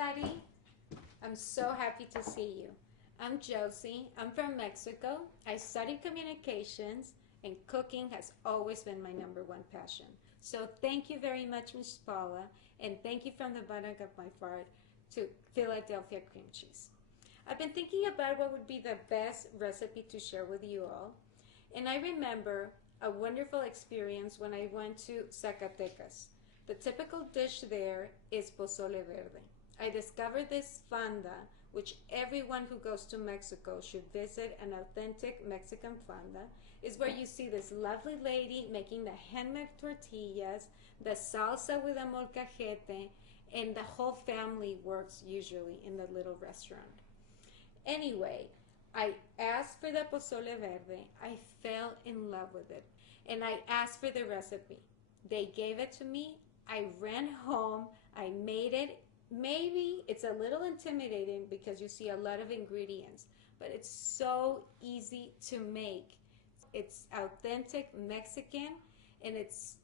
everybody. I'm so happy to see you. I'm Josie. I'm from Mexico. I studied communications, and cooking has always been my #1 passion. So thank you very much, Miss Paula, and thank you from the bottom of my heart to Philadelphia cream cheese. I've been thinking about what would be the best recipe to share with you all, and I remember a wonderful experience when I went to Zacatecas. The typical dish there is pozole verde. I discovered this fonda, which everyone who goes to Mexico should visit. An authentic Mexican fonda is where you see this lovely lady making the handmade tortillas, the salsa with a molcajete, and the whole family works usually in the little restaurant. Anyway, I asked for the pozole verde. I fell in love with it, and I asked for the recipe. They gave it to me. I ran home. I made it. Maybe it's a little intimidating because you see a lot of ingredients, but it's so easy to make. It's authentic Mexican, and it's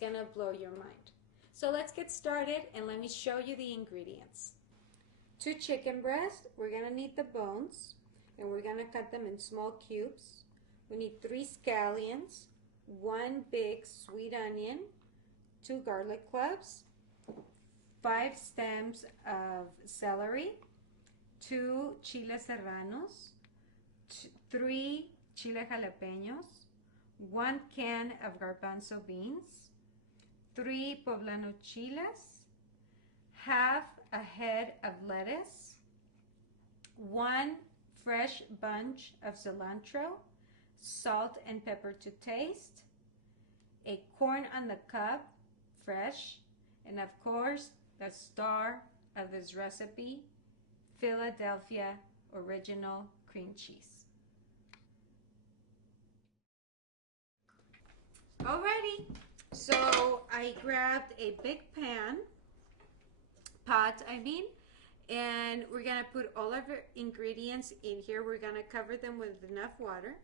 gonna blow your mind. So let's get started, and let me show you the ingredients. 2 chicken breasts. We're gonna need the bones, and we're gonna cut them in small cubes. We need 3 scallions, 1 big sweet onion, 2 garlic cloves, 5 stems of celery, 2 chiles serranos, 3 chile jalapeños, 1 can of garbanzo beans, 3 poblano chiles, half a head of lettuce, 1 fresh bunch of cilantro, salt and pepper to taste, a corn on the cob, fresh, and of course, the star of this recipe, Philadelphia original cream cheese. Alrighty, so I grabbed a big pot, and we're gonna put all of our ingredients in here. We're gonna cover them with enough water.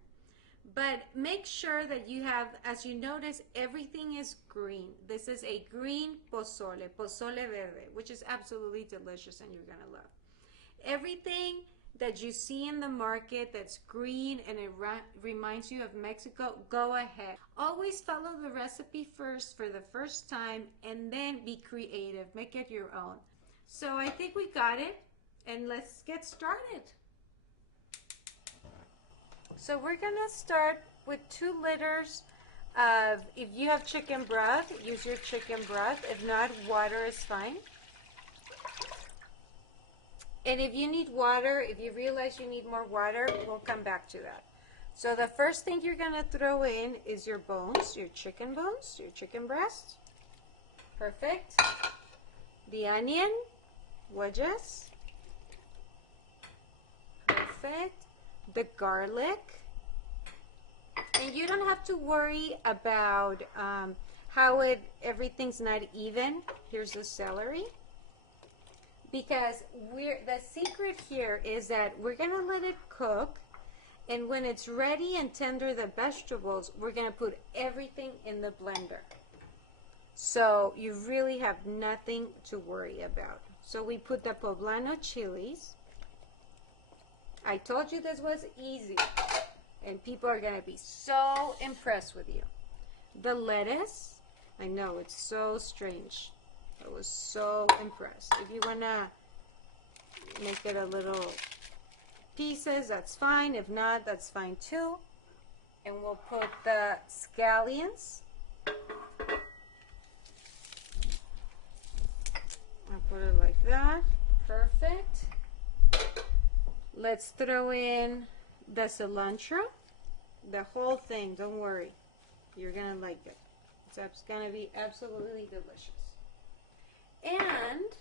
But make sure that you have, as you notice, everything is green. This is a green pozole, pozole verde, which is absolutely delicious and you're gonna love. Everything that you see in the market that's green and it reminds you of Mexico, go ahead. Always follow the recipe first for the first time, and then be creative, make it your own. So I think we got it, and let's get started. So we're gonna start with 2 liters of, if you have chicken broth, use your chicken broth. If not, water is fine. And if you need water, if you realize you need more water, we'll come back to that. So the first thing you're gonna throw in is your bones, your chicken breast. Perfect. The onion wedges. Perfect. The garlic, and you don't have to worry about how everything's not even. Here's the celery, because the secret here is that we're gonna let it cook, and when it's ready and tender, the vegetables, we're gonna put everything in the blender. So you really have nothing to worry about. So we put the poblano chilies. I told you this was easy, and people are going to be so impressed with you. The lettuce, I know, it's so strange. I was so impressed. If you want to make it a little pieces, that's fine. If not, that's fine too. And we'll put the scallions. I'll put it like that. Perfect. Let's throw in the cilantro, the whole thing. Don't worry, you're gonna like it. It's gonna be absolutely delicious. And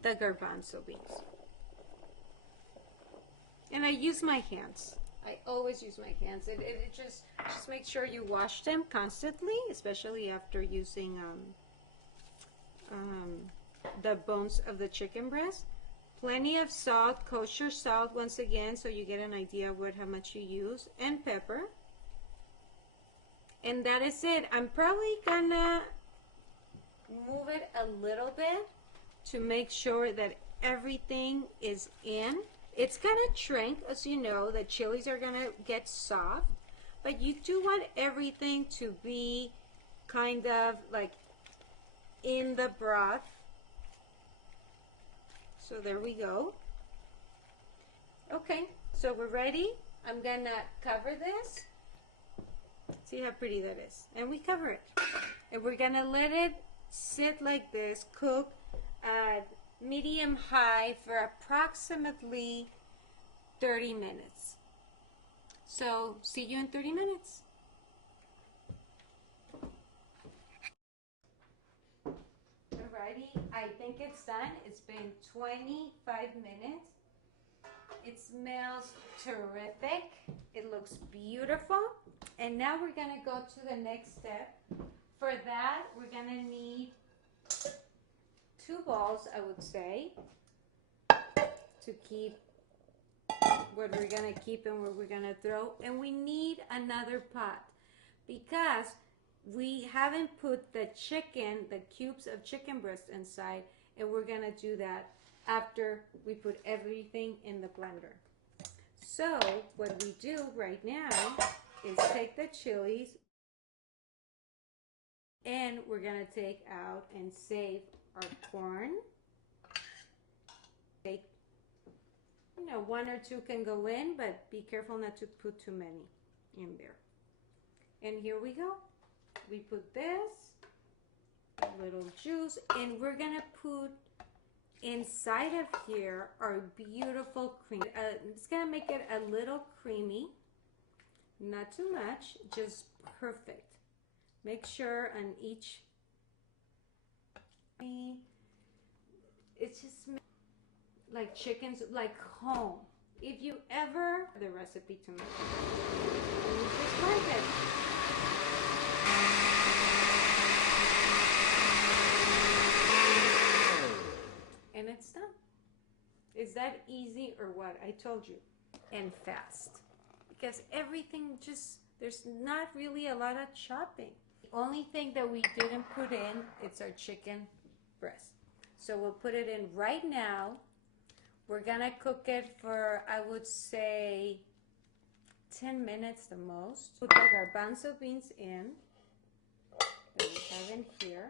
the garbanzo beans. And I use my hands. I always use my hands. It just make sure you wash them constantly, especially after using the bones of the chicken breast. Plenty of salt, kosher salt once again, so you get an idea of how much you use, and pepper. And that is it. I'm probably gonna move it a little bit to make sure that everything is in. It's gonna shrink, as you know, the chilies are gonna get soft, but you do want everything to be kind of like in the broth. So there we go. Okay, so we're ready. I'm gonna cover this. See how pretty that is. And we cover it. And we're gonna let it sit like this, cook at medium high for approximately 30 minutes. So see you in 30 minutes. Alrighty, I think it's done. It's been 25 minutes. It smells terrific. It looks beautiful. And now we're gonna go to the next step. For that, we're gonna need 2 balls, I would say, to keep what we're gonna keep and what we're gonna throw. And we need another pot because we haven't put the chicken, the cubes of chicken breast inside, and we're gonna do that after we put everything in the blender. So what we do right now is take the chilies and we're gonna take out and save our corn. Take, 1 or 2 can go in, but be careful not to put too many in there. And here we go. We put this, a little juice, and we're gonna put inside of here our beautiful cream. It's gonna make it a little creamy, not too much, just perfect. Make sure on each, it's just like chickens, like home. If you ever, the recipe to make it, and you just like it. And it's done. Is that easy or what? I told you. And fast. Because everything just, there's not really a lot of chopping. The only thing that we didn't put in, it's our chicken breast. So we'll put it in right now. We're gonna cook it for, I would say, 10 minutes the most. Put the garbanzo beans in that we have in here.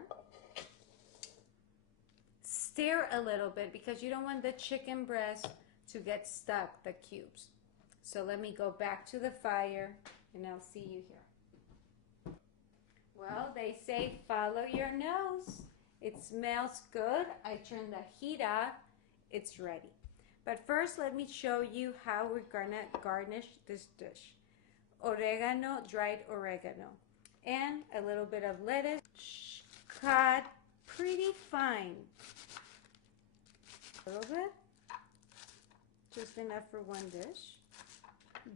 Stir a little bit because you don't want the chicken breast to get stuck, the cubes. So let me go back to the fire and I'll see you here. Well, they say follow your nose. It smells good. I turn the heat off. It's ready. But first, let me show you how we're gonna garnish this dish. Oregano, dried oregano, and a little bit of lettuce cut pretty fine. A little bit, just enough for one dish.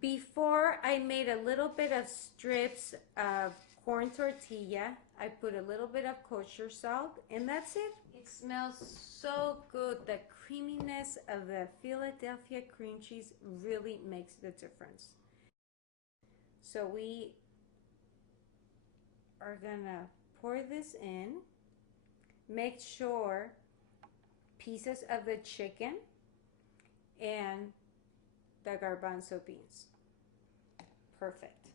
Before, I made a little bit of strips of corn tortilla. I put a little bit of kosher salt, and that's it. It smells so good. The creaminess of the Philadelphia cream cheese really makes the difference. So we are gonna pour this in. Make sure pieces of the chicken and the garbanzo beans. Perfect.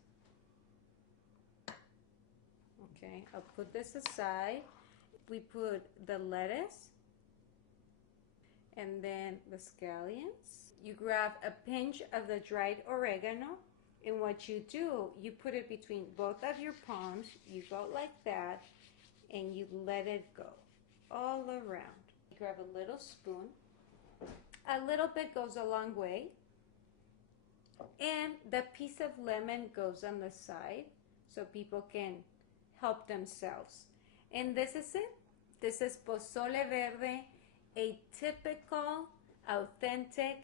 Okay, I'll put this aside. We put the lettuce and then the scallions. You grab a pinch of the dried oregano, and what you do, you put it between both of your palms. You go like that and you let it go all around. Grab a little spoon. A little bit goes a long way. And the piece of lemon goes on the side so people can help themselves. And this is it. This is pozole verde, a typical, authentic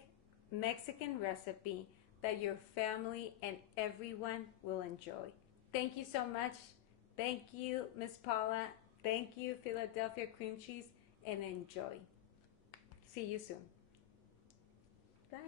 Mexican recipe that your family and everyone will enjoy. Thank you so much. Thank you, Miss Paula. Thank you, Philadelphia cream cheese, and enjoy. See you soon. Bye.